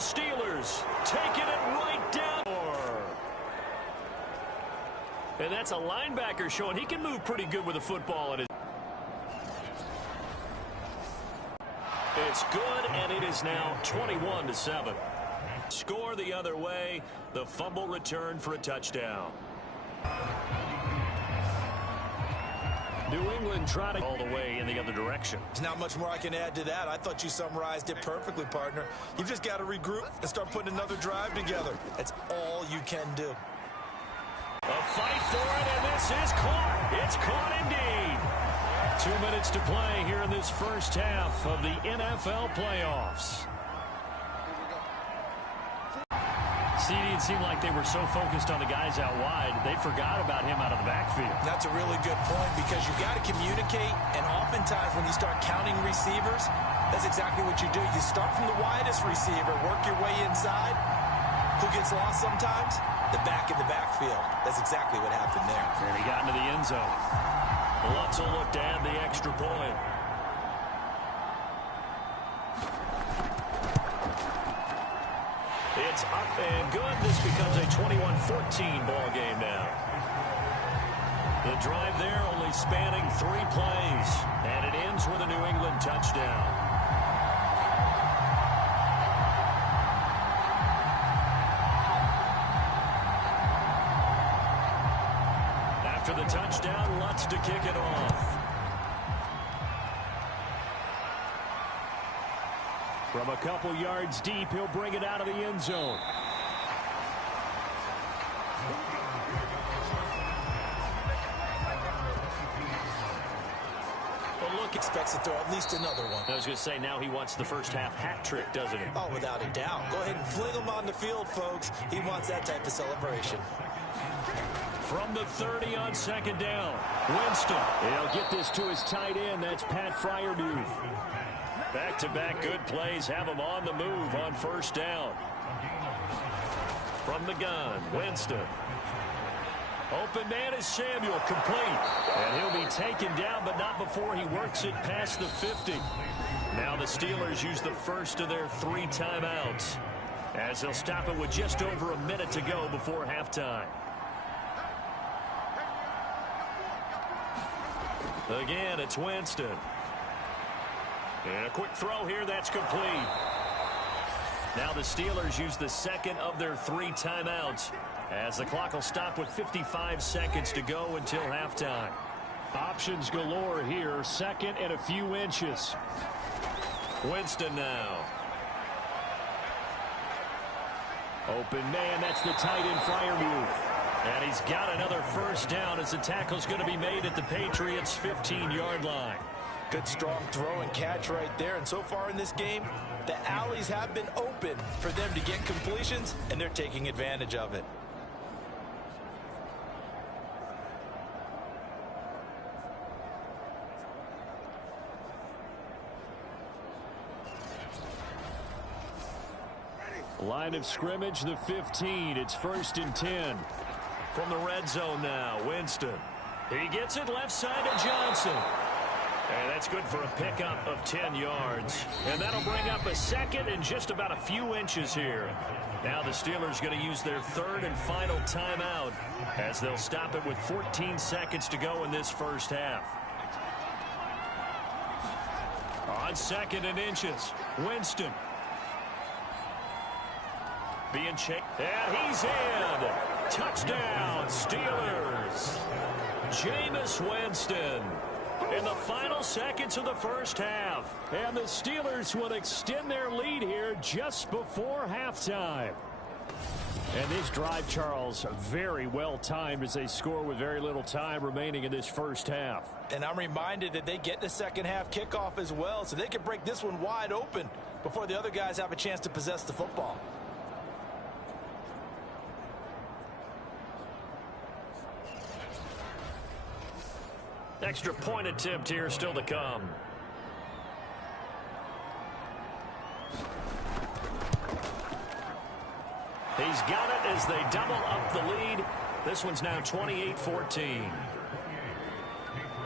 Steelers taking it right down. And that's a linebacker showing he can move pretty good with the football. It's good, and it is now 21-7. Score the other way. The fumble return for a touchdown. New England trying to all the way in the other direction. There's not much more I can add to that. I thought you summarized it perfectly, partner. You've just got to regroup and start putting another drive together. That's all you can do. A fight for it, and this is caught. It's caught indeed. 2 minutes to play here in this first half of the NFL playoffs. It seemed like they were so focused on the guys out wide, they forgot about him out of the backfield. That's a really good point because you've got to communicate, and oftentimes when you start counting receivers, that's exactly what you do. You start from the widest receiver, work your way inside. Who gets lost sometimes? The back in the backfield. That's exactly what happened there. And he got into the end zone. Lutz will look to add the extra point. It's up and good. This becomes a 21-14 ball game now. The drive there only spanning 3 plays, and it ends with a New England touchdown. After the touchdown, Lutz to kick it off. From a couple yards deep, he'll bring it out of the end zone. Well, look, expects to throw at least another one. I was going to say, now he wants the first half hat trick, doesn't he? Oh, without a doubt. Go ahead and fling him on the field, folks. He wants that type of celebration. From the 30 on second down, Winston. He'll get this to his tight end. That's Pat Fryermuth. Back-to-back good plays have him on the move on first down. From the gun, Winston. Open man is Samuel, complete. And he'll be taken down, but not before he works it past the 50. Now the Steelers use the first of their 3 timeouts, as they'll stop it with just over a minute to go before halftime. Again, it's Winston. And a quick throw here, that's complete. Now the Steelers use the second of their 3 timeouts, as the clock will stop with 55 seconds to go until halftime. Options galore here, second and a few inches. Winston now. Open man, that's the tight end Fryermuth. And he's got another first down as the tackle's going to be made at the Patriots' 15-yard line. Good strong throw and catch right there. And so far in this game, the alleys have been open for them to get completions, and they're taking advantage of it. Line of scrimmage, the 15. It's 1st and 10. From the red zone now, Winston. He gets it left side to Johnson. And that's good for a pickup of 10 yards. And that'll bring up a second and just about a few inches here. Now the Steelers going to use their 3rd and final timeout, as they'll stop it with 14 seconds to go in this first half. On 2nd and inches, Winston. Being checked, and he's in. Touchdown, Steelers. Jameis Winston in the final seconds of the first half. And the Steelers will extend their lead here just before halftime. And this drive, Charles, very well timed as they score with very little time remaining in this first half. And I'm reminded that they get the second half kickoff as well, so they can break this one wide open before the other guys have a chance to possess the football. Extra point attempt here still to come. He's got it as they double up the lead. This one's now 28-14.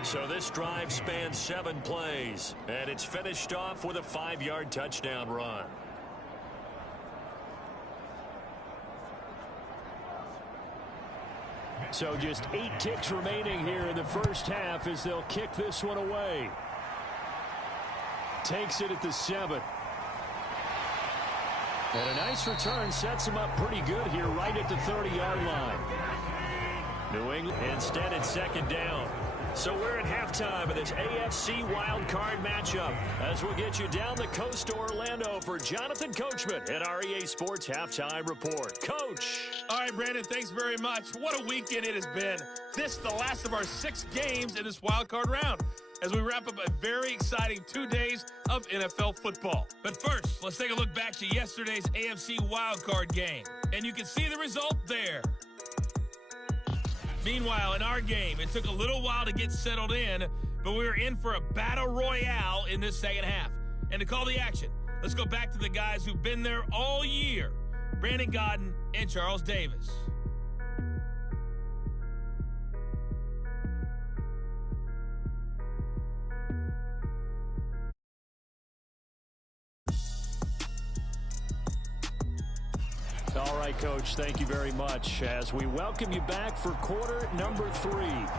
So this drive spans 7 plays, and it's finished off with a 5-yard touchdown run. So just 8 ticks remaining here in the first half as they'll kick this one away. Takes it at the 7. And a nice return sets him up pretty good here right at the 30-yard line. New England instead at second down. So we're at halftime of this AFC wildcard matchup as we'll get you down the coast to Orlando for Jonathan Coachman at our EA Sports Halftime Report. Coach. All right, Brandon, thanks very much. What a weekend it has been. This is the last of our 6 games in this wildcard round as we wrap up a very exciting 2 days of NFL football. But first, let's take a look back to yesterday's AFC wildcard game. And you can see the result there. Meanwhile, in our game, it took a little while to get settled in, but we were in for a battle royale in this second half. And to call the action, let's go back to the guys who've been there all year, Brandon Gaudin and Charles Davis. All right, Coach, thank you very much as we welcome you back for quarter number 3.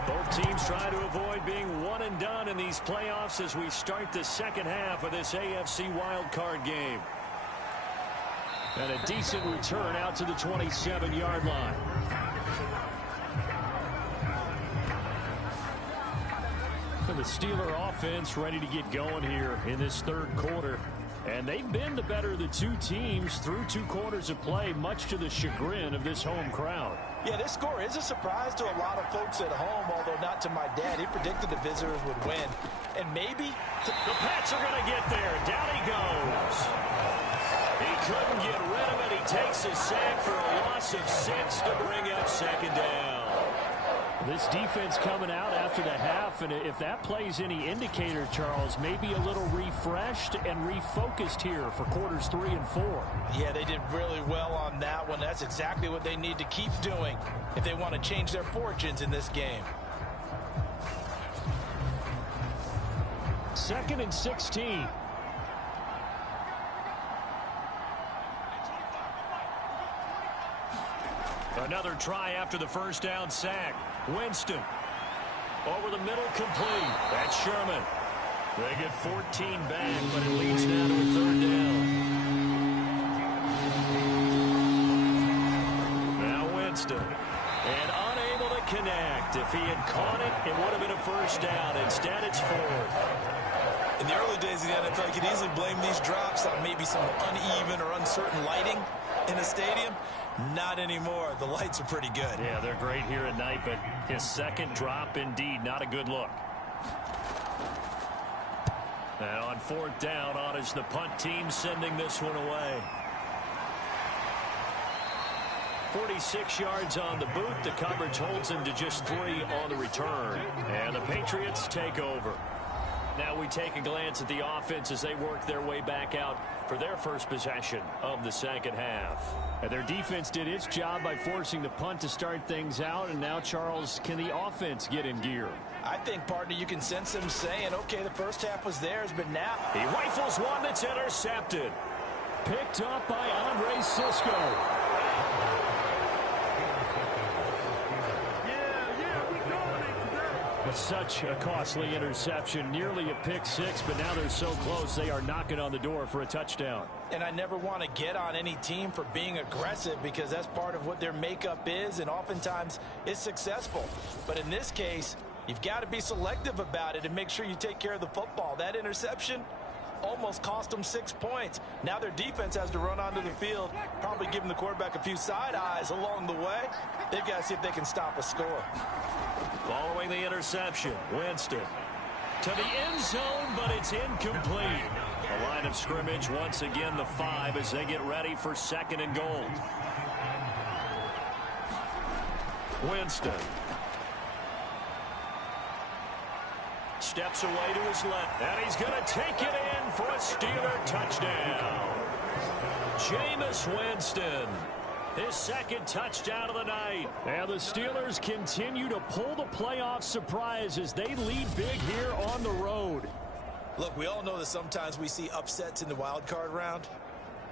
Both teams try to avoid being one and done in these playoffs as we start the second half of this AFC wildcard game. And a decent return out to the 27-yard line. And the Steeler offense ready to get going here in this third quarter. And they've been the better of the 2 teams through 2 quarters of play, much to the chagrin of this home crowd. Yeah, this score is a surprise to a lot of folks at home, although not to my dad. He predicted the visitors would win. And maybe... The Pats are going to get there. Down he goes. He couldn't get rid of it. He takes a sack for a loss of 6 to bring up second down. This defense coming out after the half, and if that plays any indicator, Charles, maybe a little refreshed and refocused here for quarters 3 and 4. Yeah, they did really well on that one. That's exactly what they need to keep doing if they want to change their fortunes in this game. 2nd and 16. Another try after the first down sack. Winston. Over the middle, complete. That's Sherman. They get 14 back, but it leads now to a 3rd down. Now Winston. And unable to connect. If he had caught it, it would have been a first down. Instead, it's 4th. In the early days of the NFL, you could easily blame these drops on maybe some uneven or uncertain lighting in the stadium. Not anymore. The lights are pretty good. Yeah, they're great here at night, but his second drop, indeed, not a good look. And on 4th down, on is the punt team sending this one away. 46 yards on the boot. The coverage holds him to just 3 on the return. And the Patriots take over. Now we take a glance at the offense as they work their way back out for their first possession of the second half. And their defense did its job by forcing the punt to start things out. And now, Charles, can the offense get in gear? I think, partner, you can sense them saying, okay, the first half was theirs, but now... He rifles one that's intercepted. Picked up by Andre Sisco. Such a costly interception, nearly a pick 6, but now they're so close they are knocking on the door for a touchdown. And I never want to get on any team for being aggressive because that's part of what their makeup is, and oftentimes it's successful. But in this case, you've got to be selective about it and make sure you take care of the football. That interception almost cost them 6 points. Now their defense has to run onto the field, probably giving the quarterback a few side eyes along the way. They've got to see if they can stop a score. Following the interception, Winston to the end zone, but it's incomplete. The line of scrimmage once again the 5 as they get ready for 2nd and goal. Winston steps away to his left, and he's going to take it in for a Steeler touchdown. Jameis Winston, his 2nd touchdown of the night. And the Steelers continue to pull the playoff surprise as they lead big here on the road. Look, we all know that sometimes we see upsets in the wild card round,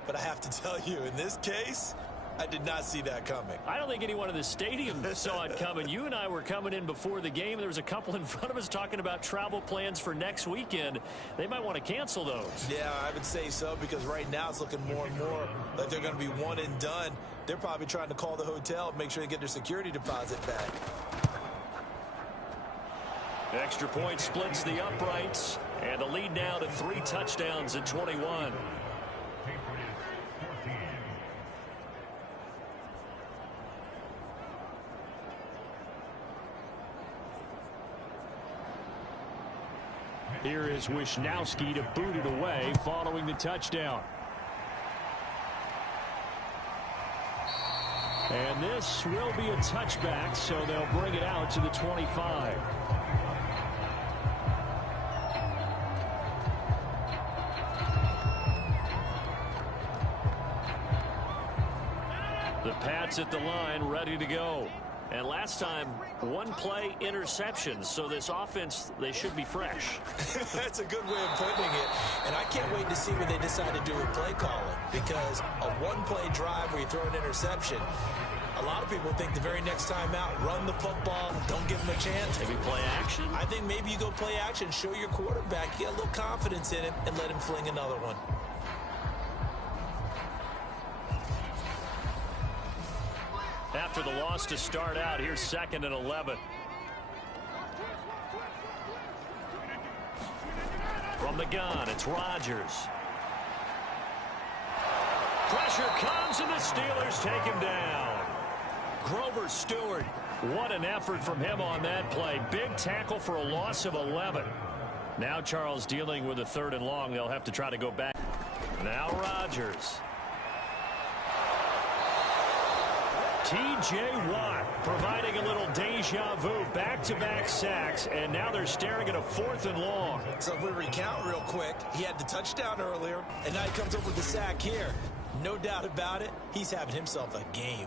but I have to tell you, in this case, I did not see that coming. I don't think anyone in the stadium saw it coming. You and I were coming in before the game. There was a couple in front of us talking about travel plans for next weekend. They might want to cancel those. Yeah, I would say so, because right now it's looking more and more like they're going to be one and done. They're probably trying to call the hotel and make sure they get their security deposit back. Extra point splits the uprights, and the lead now to 3 touchdowns at 21. Here is Wisnowski to boot it away following the touchdown. And this will be a touchback, so they'll bring it out to the 25. The Pats at the line, ready to go. And last time, 1 play interception, so this offense, they should be fresh. That's a good way of putting it. And I can't wait to see what they decide to do with play calling, because a 1-play drive where you throw an interception, a lot of people think the very next time out, run the football, don't give them a chance. Maybe play action? I think maybe you go play action, show your quarterback, get a little confidence in him, and let him fling another one. After the loss to start out, here's 2nd and 11. From the gun, it's Rodgers. Pressure comes, and the Steelers take him down. Grover Stewart, what an effort from him on that play. Big tackle for a loss of 11. Now Charles dealing with a 3rd and long. They'll have to try to go back. Now Rodgers. T.J. Watt providing a little deja vu, back-to-back sacks, and now they're staring at a 4th and long. So if we recount real quick, he had the touchdown earlier, and now he comes up with the sack here. No doubt about it, he's having himself a game.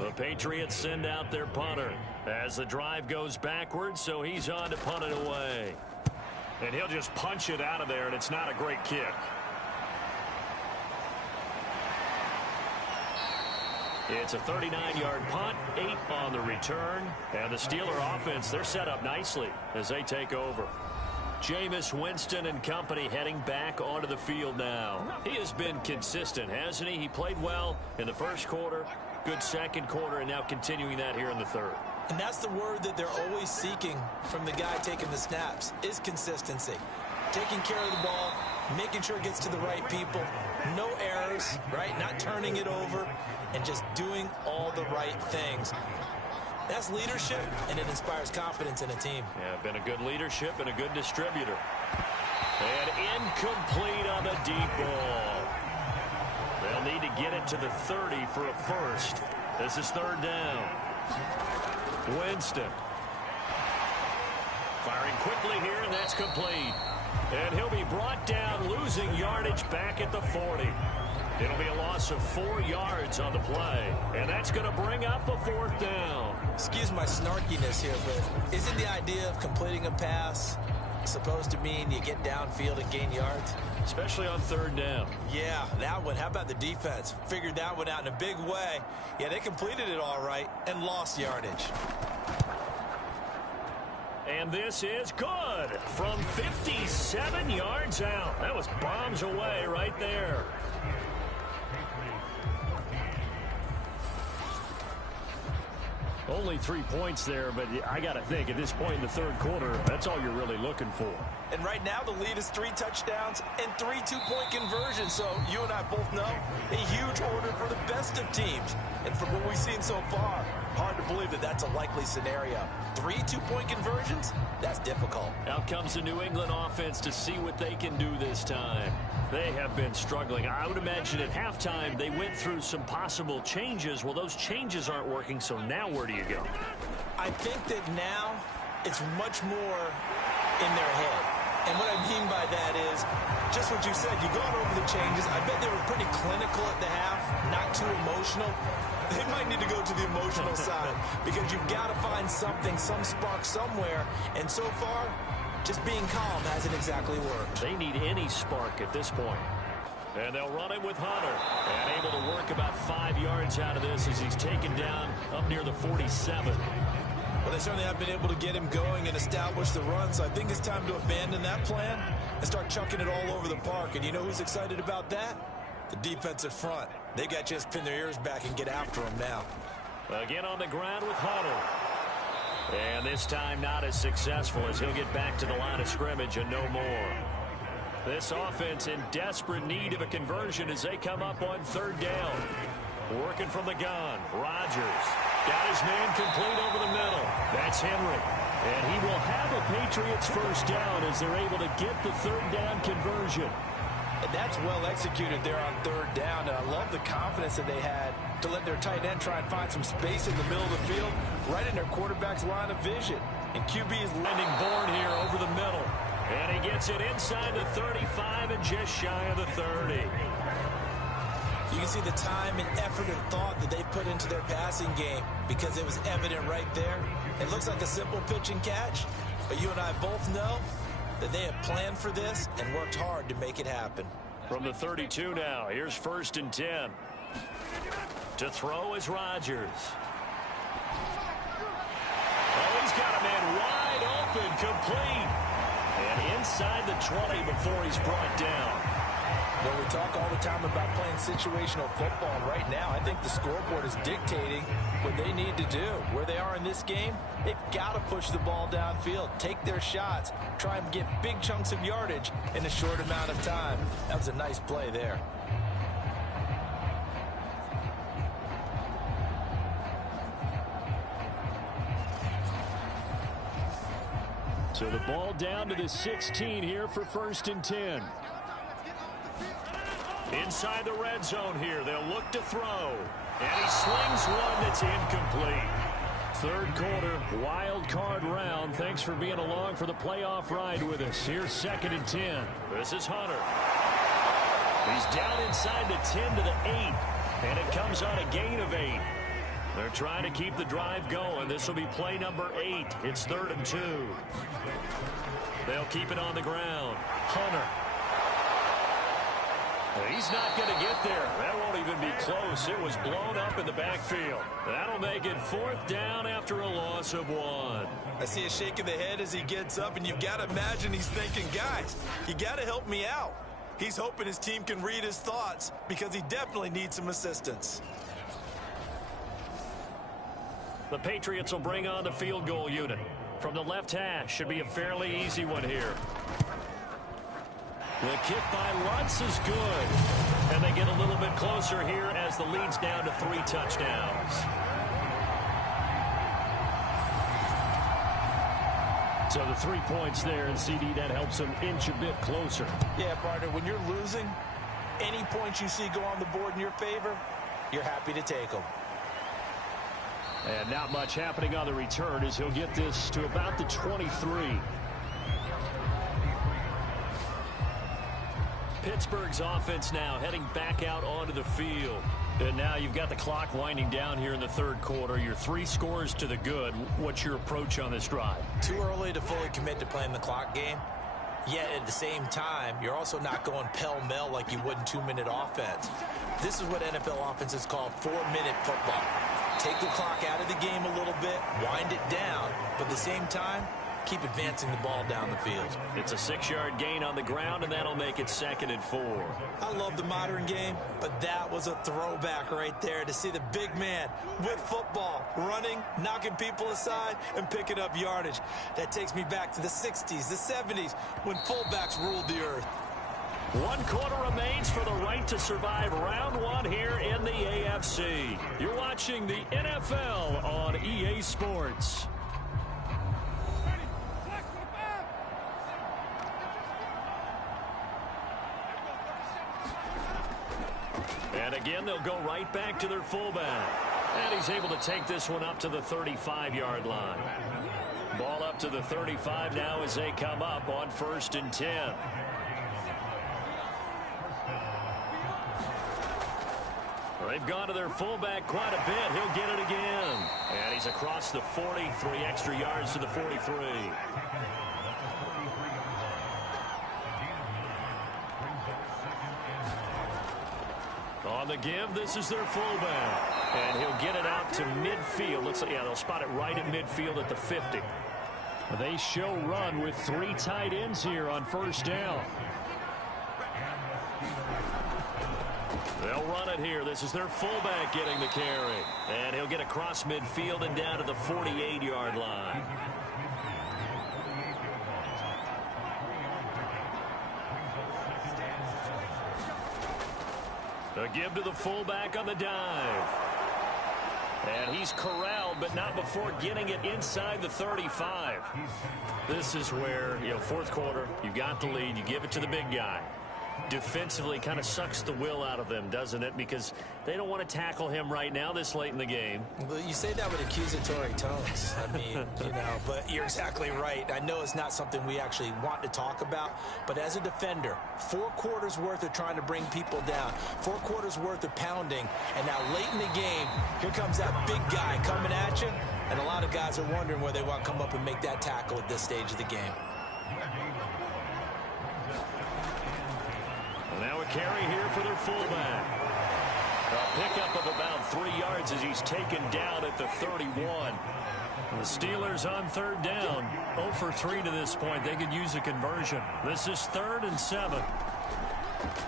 The Patriots send out their punter as the drive goes backwards, so he's on to punt it away. And he'll just punch it out of there, and it's not a great kick. It's a 39-yard punt, 8 on the return, and the Steeler offense, they're set up nicely as they take over. Jameis Winston and company heading back onto the field now. He has been consistent, hasn't he? He played well in the first quarter, good second quarter, and now continuing that here in the third. And that's the word that they're always seeking from the guy taking the snaps, is consistency. Taking care of the ball, making sure it gets to the right people, no errors, right? Not turning it over, and just doing all the right things. That's leadership, and it inspires confidence in a team. Yeah, been a good leadership and a good distributor. And incomplete on the deep ball. They'll need to get it to the 30 for a first. This is 3rd down. Winston. Firing quickly here, and that's complete. And he'll be brought down, losing yardage back at the 40. It'll be a loss of 4 yards on the play. And that's going to bring up a 4th down. Excuse my snarkiness here, but isn't the idea of completing a pass supposed to mean you get downfield and gain yards? Especially on 3rd down. Yeah, that one. How about the defense? Figured that one out in a big way. Yeah, they completed it all right and lost yardage. And this is good from 57 yards out. That was bombs away right there. Only 3 points there, but I got to think at this point in the third quarter, that's all you're really looking for. And right now the lead is 3 touchdowns and 3 two-point conversions. So you and I both know a huge order for the best of teams. And from what we've seen so far, hard to believe that that's a likely scenario. 3 two-point conversions? That's difficult. Out comes the New England offense to see what they can do this time. They have been struggling. I would imagine at halftime they went through some possible changes. Well, those changes aren't working, so now where do you go? I think that now it's much more in their head. And what I mean by that is just what you said. You've gone over the changes. I bet they were pretty clinical at the half, not too emotional. they might need to go to the emotional side because you've got to find something, some spark somewhere. And so far, just being calm hasn't exactly worked. They need any spark at this point. And they'll run it with Hunter. And able to work about 5 yards out of this as he's taken down up near the 47. Well, they certainly have been able to get him going and establish the run, so I think it's time to abandon that plan and start chucking it all over the park. And you know who's excited about that? The defensive front. They got to just pin their ears back and get after him now. Again on the ground with Hunter. And this time not as successful as he'll get back to the line of scrimmage and no more. This offense in desperate need of a conversion as they come up on 3rd down. Working from the gun. Rodgers got his man complete over the middle. That's Henry. And he will have a Patriots first down as they're able to get the 3rd down conversion. And that's well executed there on 3rd down. And I love the confidence that they had to let their tight end try and find some space in the middle of the field, right in their quarterback's line of vision. And QB is landing Bourne here over the middle. And he gets it inside the 35 and just shy of the 30. You can see the time and effort and thought that they put into their passing game because it was evident right there. It looks like a simple pitch and catch, but you and I both know that they have planned for this and worked hard to make it happen. From the 32 now, here's 1st and 10. To throw is Rodgers. Oh, he's got a man wide open, complete. And inside the 20 before he's brought down. Well, we talk all the time about playing situational football, and right now I think the scoreboard is dictating what they need to do. Where they are in this game, they've got to push the ball downfield, take their shots, try and get big chunks of yardage in a short amount of time. That was a nice play there. So the ball down to the 16 here for 1st and 10. Inside the red zone here, they'll look to throw. And he slings one that's incomplete. 3rd quarter, wild card round. Thanks for being along for the playoff ride with us. Here's 2nd and 10. This is Hunter. He's down inside the 10 to the 8. And it comes on a gain of 8. They're trying to keep the drive going. This will be play number 8. It's 3rd and 2. They'll keep it on the ground. Hunter. He's not going to get there. That won't even be close. It was blown up in the backfield. That'll make it 4th down after a loss of 1. I see a shake of the head as he gets up, and you've got to imagine he's thinking, guys, you got to help me out. He's hoping his team can read his thoughts because he definitely needs some assistance. The Patriots will bring on the field goal unit. From the left hash, should be a fairly easy one here. The kick by Lutz is good. And they get a little bit closer here as the lead's down to 3 touchdowns. So the 3 points there, and CD, that helps them inch a bit closer. Yeah, partner, when you're losing, any points you see go on the board in your favor, you're happy to take them. And not much happening on the return as he'll get this to about the 23. Pittsburgh's offense now heading back out onto the field. And now you've got the clock winding down here in the 3rd quarter. You're 3 scores to the good. What's your approach on this drive? Too early to fully commit to playing the clock game. Yet at the same time, you're also not going pell-mell like you would in 2-minute offense. This is what NFL offenses call 4-minute football. Take the clock out of the game a little bit, wind it down, but at the same time, keep advancing the ball down the field. It's a 6-yard gain on the ground, and that'll make it 2nd and 4. I love the modern game, but that was a throwback right there to see the big man with football, running, knocking people aside, and picking up yardage. That takes me back to the 60s, the 70s, when fullbacks ruled the earth. 1 quarter remains for the right to survive round 1 here in the AFC. You're watching the NFL on EA Sports. And again, they'll go right back to their fullback. And he's able to take this one up to the 35-yard line. Ball up to the 35 now as they come up on 1st and 10. They've gone to their fullback quite a bit. He'll get it again. And he's across the 40, 3 extra yards to the 43. On the give, this is their fullback. And he'll get it out to midfield. Looks like, yeah, they'll spot it right at midfield at the 50. They show run with 3 tight ends here on first down. They'll run it here. This is their fullback getting the carry. And he'll get across midfield and down to the 48-yard line. A give to the fullback on the dive. And he's corralled, but not before getting it inside the 35. This is where, fourth quarter, you got the lead. You give it to the big guy. Defensively kind of sucks the will out of them, doesn't it? Because they don't want to tackle him right now this late in the game. Well, you say that with accusatory tones. I mean, but you're exactly right. I know it's not something we actually want to talk about, but as a defender, 4 quarters worth of trying to bring people down, 4 quarters worth of pounding, and now late in the game, here comes that big guy coming at you, and a lot of guys are wondering where they want to come up and make that tackle at this stage of the game. Now a carry here for their fullback. A pickup of about 3 yards as he's taken down at the 31. The Steelers on third down. 0 for 3 to this point. They could use a conversion. This is 3rd and 7.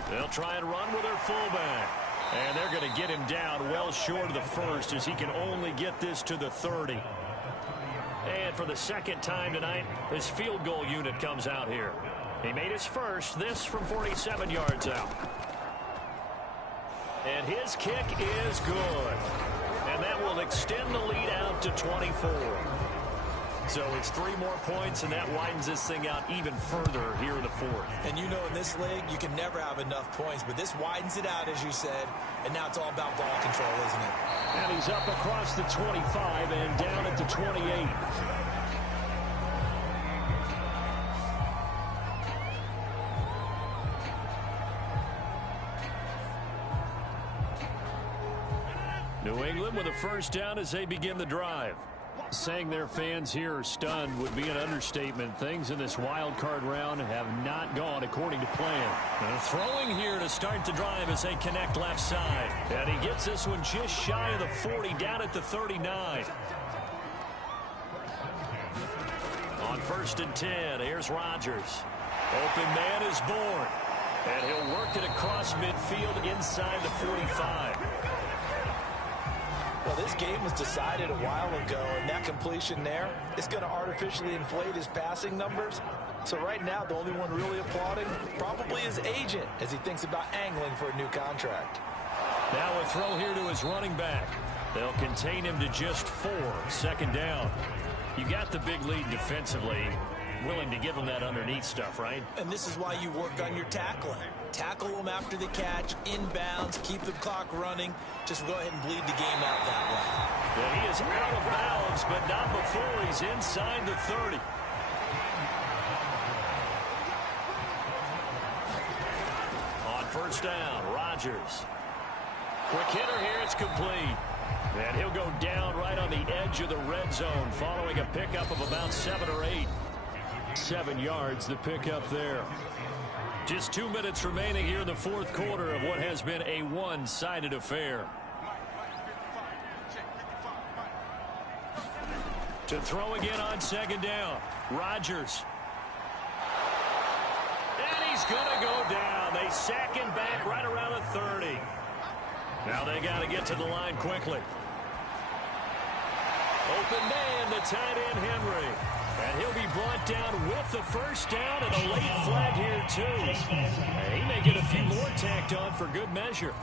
They'll try and run with their fullback. And they're going to get him down well short of the first as he can only get this to the 30. And for the second time tonight, his field goal unit comes out here. He made his first, this from 47 yards out. And his kick is good. And that will extend the lead out to 24. So it's 3 more points, and that widens this thing out even further here in the 4th. And in this league, you can never have enough points, but this widens it out, as you said, and now it's all about ball control, isn't it? And he's up across the 25 and down at the 28. New England with a first down as they begin the drive. Saying their fans here are stunned would be an understatement. Things in this wild card round have not gone according to plan. And throwing here to start the drive as they connect left side. And he gets this one just shy of the 40, down at the 39. On 1st and 10, here's Rodgers. Open man is born. And he'll work it across midfield inside the 45. Well, this game was decided a while ago, and that completion there is going to artificially inflate his passing numbers. So right now, the only one really applauding probably his agent as he thinks about angling for a new contract. Now a throw here to his running back. They'll contain him to just 4, 2nd down. You got the big lead defensively. Willing to give him that underneath stuff, right? And this is why you work on your tackling. Tackle them after the catch, inbounds, keep the clock running. Just go ahead and bleed the game out that way. And he is out of bounds, but not before he's inside the 30. On 1st down, Rodgers. Quick hitter here, it's complete. And he'll go down right on the edge of the red zone following a pickup of about 7 or 8. 7 yards, the pickup there. Just 2 minutes remaining here in the 4th quarter of what has been a one-sided affair. To throw again on 2nd down, Rodgers. And he's going to go down. They sack him back right around the 30. Now they got to get to the line quickly. Open man, the tight end, Henry. And he'll be brought down with the first down and a late flag here, too. And he may get a few more tacked on for good measure.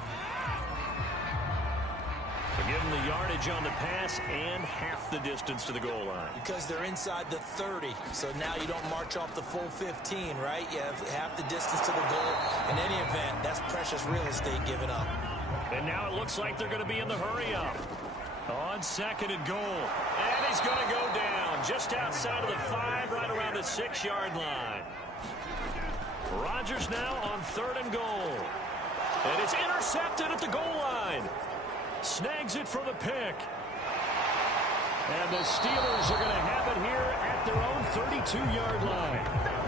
They'll give him the yardage on the pass and half the distance to the goal line. Because they're inside the 30, so now you don't march off the full 15, right? You have half the distance to the goal. In any event, that's precious real estate given up. And now it looks like they're going to be in the hurry-up. On 2nd and goal. And he's going to go down just outside of the 5, right around the 6-yard line. Rodgers now on 3rd and goal. And it's intercepted at the goal line. Snags it for the pick. And the Steelers are going to have it here at their own 32-yard line.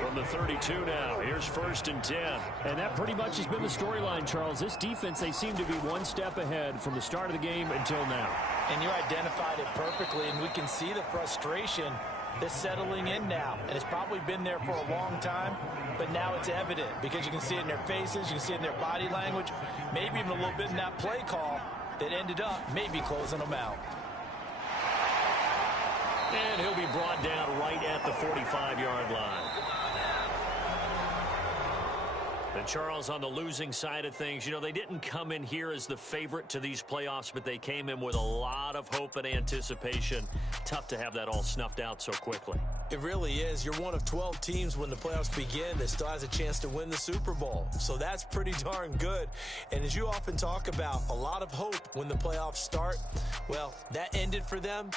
From the 32 now, here's 1st and 10. And that pretty much has been the storyline, Charles. This defense, they seem to be one step ahead from the start of the game until now. And you identified it perfectly, and we can see the frustration that's settling in now. And it's probably been there for a long time, but now it's evident because you can see it in their faces, you can see it in their body language, maybe even a little bit in that play call that ended up maybe closing them out. And he'll be brought down right at the 45-yard line. And Charles, on the losing side of things, you know, they didn't come in here as the favorite to these playoffs, but they came in with a lot of hope and anticipation. Tough to have that all snuffed out so quickly. It really is. You're one of 12 teams when the playoffs begin that still has a chance to win the Super Bowl. So that's pretty darn good. And as you often talk about, a lot of hope when the playoffs start. Well, that ended for them